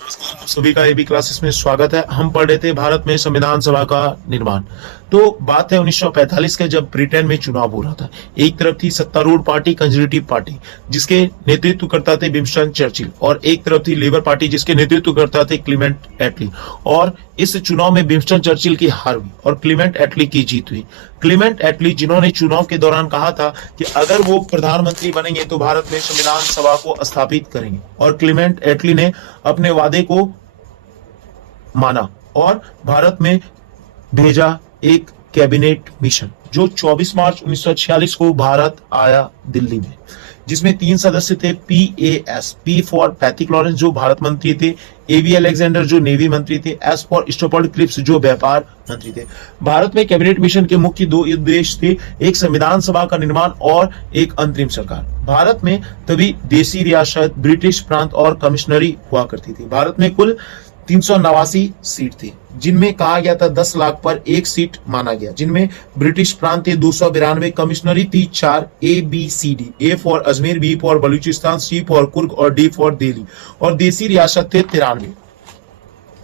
नमस्कार, आप सभी का एबी क्लासेस में स्वागत है। हम पढ़ रहे थे भारत में संविधान सभा का निर्माण। तो बात है 1945 के, जब ब्रिटेन में चुनाव हो रहा था। एक तरफ थी सत्तारूढ़ पार्टी कंजर्वेटिव पार्टी, जिसके नेतृत्व करता थे विंस्टन चर्चिल, और एक तरफ थी लेबर पार्टी, जिसके नेतृत्व करता थे क्लीमेंट एटली। और इस चुनाव में विंस्टन चर्चिल की हार हुई और क्लीमेंट एटली की जीत हुई। क्लीमेंट एटली, जिन्होंने चुनाव के दौरान कहा था कि अगर वो प्रधानमंत्री बनेंगे तो भारत में संविधान सभा को स्थापित करेंगे, और क्लीमेंट एटली ने अपने वादे को माना और भारत में भेजा एक कैबिनेट मिशन, जो 24 मार्च 1946 को भारत आया दिल्ली में, जिसमें 3 सदस्य थे। पी फॉर पैथिक लॉरेंस, जो भारत मंत्री थे, एवी अलेक्जेंडर, जो नेवी मंत्री थे, एस फॉर स्टोपर्ड क्लिप्स, जो व्यापार मंत्री थे। भारत में कैबिनेट मिशन के मुख्य 2 उद्देश्य थे, एक संविधान सभा का निर्माण और एक अंतरिम सरकार। भारत में तभी देसी रियासत, ब्रिटिश प्रांत और कमिश्नरी हुआ करती थी। भारत में कुल 389 सीट थी, जिनमें कहा गया था 10 लाख पर 1 सीट माना गया, जिनमें ब्रिटिश प्रांत थे 292, कमिश्नरी थी 4, ABCD, A for Ajmer, B for Balochistan, C for Coorg और D फॉर दिल्ली, और देसी रियासत थे 93।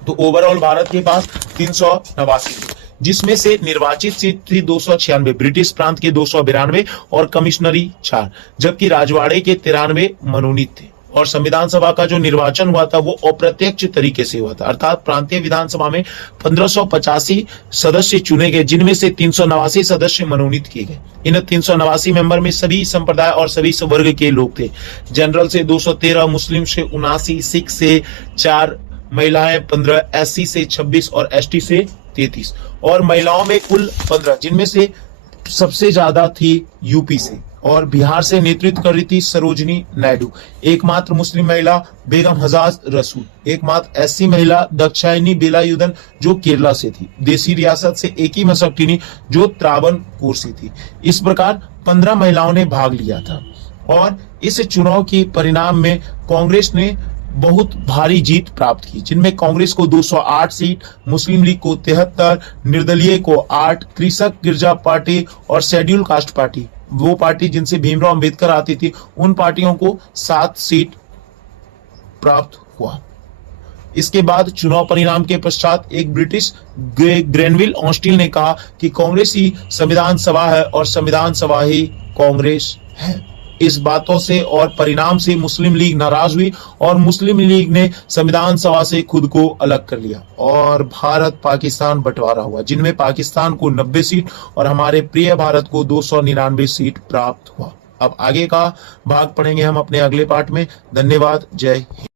तो ओवरऑल भारत के पास 389 थी, जिसमें से निर्वाचित सीट थी 296, ब्रिटिश प्रांत के 292 और कमिश्नरी 4, जबकि राजवाड़े के 93 मनोनीत थे। और संविधान सभा का जो निर्वाचन हुआ था वो अप्रत्यक्ष तरीके से हुआ था, अर्थात प्रांतीय विधानसभा में 1585 सदस्य चुने गए, जिनमें से 389 सदस्य मनोनीत किए गए। इन 389 मेंबर में सभी संप्रदाय और सभी वर्ग के लोग थे। जनरल से 213, मुस्लिम से 79, सिख से 4, महिलाएं 15, SC से 26 और ST से 33, और महिलाओं में कुल 15, जिनमें से सबसे ज्यादा थी यूपी से, और बिहार से नेतृत्व कर रही थी सरोजनी नायडू। एकमात्र मुस्लिम महिला बेगम हजाज रसूल, एकमात्र SC महिला दाक्षायणी बेलायुधन, जो केरला से थी। देसी रियासत से एक ही मसक्टिनी, जो त्रावणकोर से थी। इस प्रकार 15 महिलाओं ने भाग लिया था। और इस चुनाव के परिणाम में कांग्रेस ने बहुत भारी जीत प्राप्त की, जिनमें कांग्रेस को 208 सीट, मुस्लिम लीग को 73, निर्दलीय को 8, कृषक गिरजा पार्टी और शेड्यूल कास्ट पार्टी, वो पार्टी जिनसे भीमराव अंबेडकर आती थी, उन पार्टियों को 7 सीट प्राप्त हुआ। इसके बाद चुनाव परिणाम के पश्चात एक ब्रिटिश ग्रेनविल ऑस्टिन ने कहा कि कांग्रेस ही संविधान सभा है और संविधान सभा ही कांग्रेस है। इस बातों से और परिणाम से मुस्लिम लीग नाराज हुई और मुस्लिम लीग ने संविधान सभा से खुद को अलग कर लिया और भारत पाकिस्तान बंटवारा हुआ, जिनमें पाकिस्तान को 90 सीट और हमारे प्रिय भारत को 299 सीट प्राप्त हुआ। अब आगे का भाग पढ़ेंगे हम अपने अगले पार्ट में। धन्यवाद। जय हिंद।